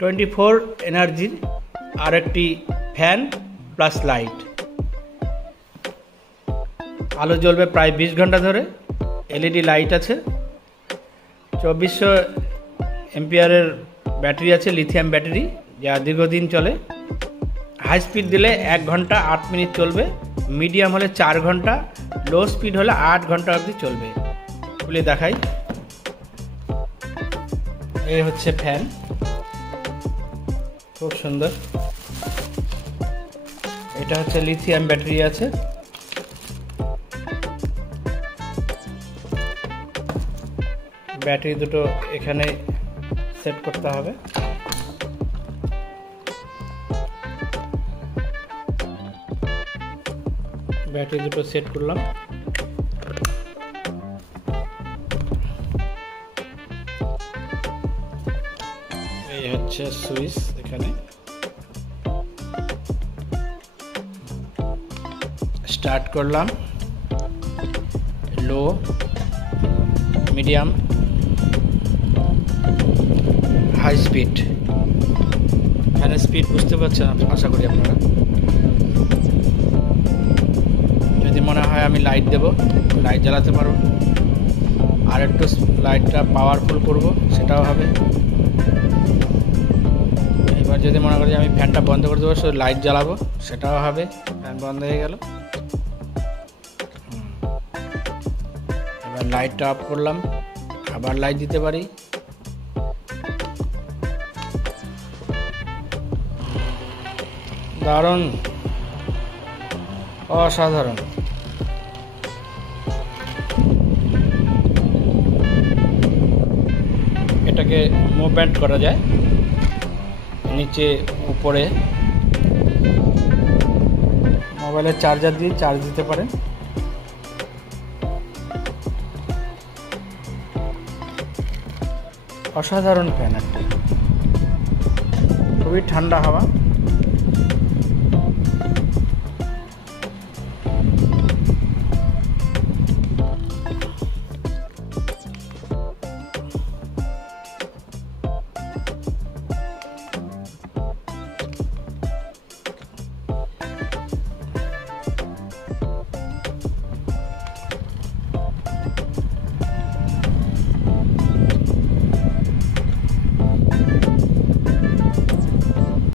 24 এনার্জির আর একটি fan plus light. আলো জ্বলবে প্রায় 20 ঘন্টা ধরে। এলইডি লাইট আছে। 2400 এম্পিয়ারের ব্যাটারি আছে, লিথিয়াম ব্যাটারি, যা দীর্ঘদিন চলে। হাই স্পিড দিলে 1 ঘন্টা 8 মিনিট চলবে, মিডিয়াম হলে 4 ঘন্টা, লো স্পিড হলে 8 ঘন্টা অবধি চলবে। খুলে দেখাই। এই হচ্ছে ফ্যান, খুব সুন্দর। এটা হচ্ছে লিথিয়াম ব্যাটারি আছে। ব্যাটারি দুটো এখানে সেট করতে হবে। ব্যাটারি দুটো সেট করলাম। এই হচ্ছে সুইচ, এখানে স্টার্ট করলাম। লো, মিডিয়াম, হাই স্পিড। ফ্যানের স্পিড বুঝতে পারছেন আশা করি আপনারা। যদি মনে হয় আমি লাইট দেব, লাইট জ্বালাতে পারবো। আর একটু লাইটটা পাওয়ারফুল করব, সেটাও হবে। এবার যদি মনে করি আমি ফ্যানটা বন্ধ করে দেবো, শুধু লাইট জ্বালাবো, সেটাও হবে। ফ্যান বন্ধ হয়ে গেল। এবার লাইটটা অফ করলাম, আবার লাইট দিতে পারি। দারুণ, অসাধারণ। এটাকে মুভমেন্ট করা যায়, নিচে উপরে। মোবাইলের চার্জার দিয়ে চার্জ দিতে পারেন। অসাধারণ ফ্যান একটা, খুবই ঠান্ডা হাওয়া।